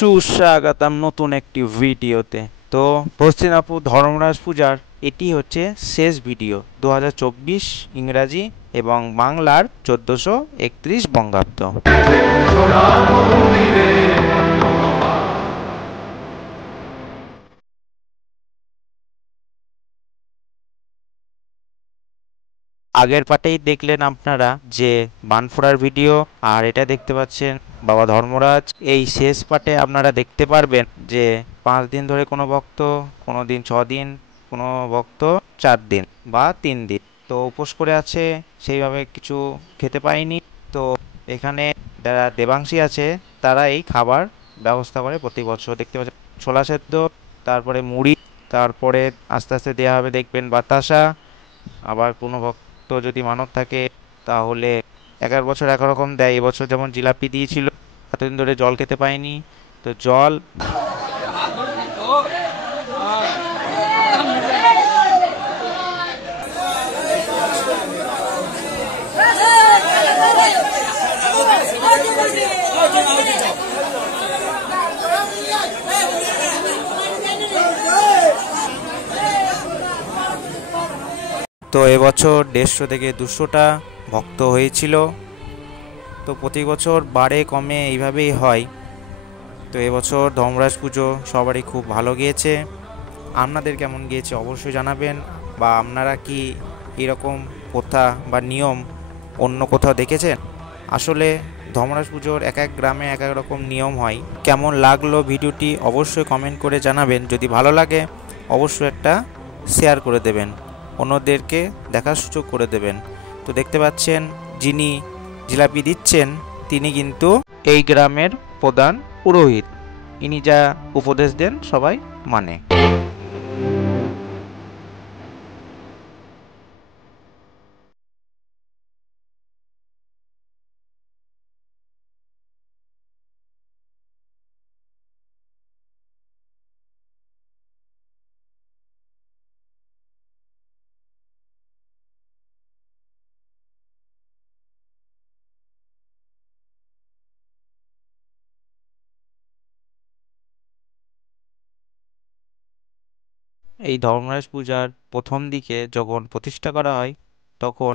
সুস্বাগতম নতুন একটি ভিডিওতে। তো হস্তিনাপুর ধর্মরাজ পূজার এটি হচ্ছে শেষ ভিডিও 2024 ইংরাজি এবং বাংলার 1431 বঙ্গাব্দ। আগের পার্টেই দেখলেন আপনারা যে বানফোড়ার ভিডিও, আর এটা দেখতে পাচ্ছেন বাবা ধর্মরাজ। এই শেষ পার্টে আপনারা দেখতে পারবেন যে 5 দিন ধরে কোনো ভক্ত, কোনো দিন 6 দিন, কোনো ভক্ত 4 দিন বা 3 দিন তো উপোস করে আছে, সেইভাবে কিছু খেতে পায়নি। তো এখানে যারা দেবাংশী আছে তারা এই খাবার ব্যবস্থা করে প্রতি বছর। দেখতে পাচ্ছেন ছোলা সেদ্ধ, তারপরে মুড়ি, তারপরে আস্তে আস্তে দেওয়া হবে দেখবেন বাতাসা। আবার কোনো ভক্ত যদি মানত থাকে তাহলে 11 বছর 11 রকম দেয়। এবছর যেমন জিলাপি দিয়েছিল, এতদিন ধরে জল খেতে পায়নি, তো জল। তো এবছর 150 থেকে 200টা ভক্ত হয়েছিল। তো প্রতি বছর বাড়ে কমে এইভাবেই হয়। তো এবছর ধর্মরাজ পুজো সবারই খুব ভালো গিয়েছে। আপনাদের কেমন গিয়েছে অবশ্যই জানাবেন, বা আপনারা কি এরকম প্রথা বা নিয়ম অন্য কোথাও দেখেছেন? আসলে ধর্মরাজ পুজোর এক এক গ্রামে এক এক রকম নিয়ম হয়। কেমন লাগলো ভিডিওটি অবশ্যই কমেন্ট করে জানাবেন। যদি ভালো লাগে অবশ্যই একটা শেয়ার করে দেবেন, অন্যদেরকে দেখার সুযোগ করে দেবেন। তো দেখতে পাচ্ছেন যিনি জিলাপি দিচ্ছেন তিনি কিন্তু এই গ্রামের প্রধান পুরোহিত। ইনি যা উপদেশ দেন সবাই মানে। এই ধর্মরাজ পূজার প্রথম দিকে যখন প্রতিষ্ঠা করা হয় তখন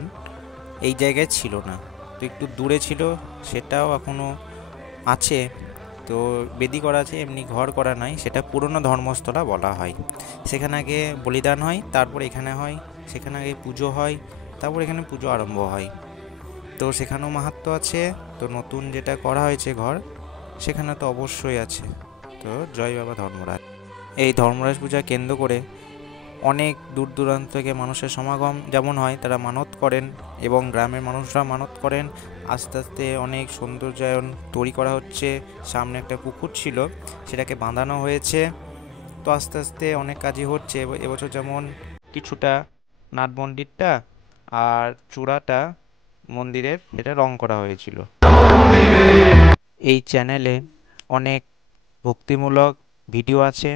এই জায়গায় ছিল না, তো একটু দূরে ছিল, সেটাও এখনও আছে। তো বেদি করা আছে, এমনি ঘর করা নাই, সেটা পুরনো ধর্মস্থলা বলা হয়। সেখানে আগে বলিদান হয়, তারপর এখানে হয়। সেখানে আগে পুজো হয়, তারপর এখানে পুজো আরম্ভ হয়। তো সেখানেও মাহাত্ম্য আছে। তো নতুন যেটা করা হয়েছে ঘর, সেখানে তো অবশ্যই আছে। তো জয় বাবা ধর্মরাজ। এই ধর্মরাজ পূজা কেন্দ্র করে অনেক দূর দূরান্ত থেকে মানুষের সমাগম যেমন হয়, তারা মানত করেন এবং গ্রামের মানুষরা মানত করেন। আস্তে আস্তে অনেক সৌন্দর্যায়ন তৈরি করা হচ্ছে। সামনে একটা পুকুর ছিল, সেটাকে বাঁধানো হয়েছে। তো আস্তে আস্তে অনেক কাজই হচ্ছে। এবছর যেমন কিছুটা নাট মন্দিরটা আর চূড়াটা মন্দিরের এটা রং করা হয়েছিল। এই চ্যানেলে অনেক ভক্তিমূলক ভিডিও আছে,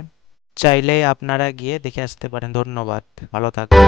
চাইলে আপনারা গিয়ে দেখে আসতে পারেন। ধন্যবাদ, ভালো থাকবেন।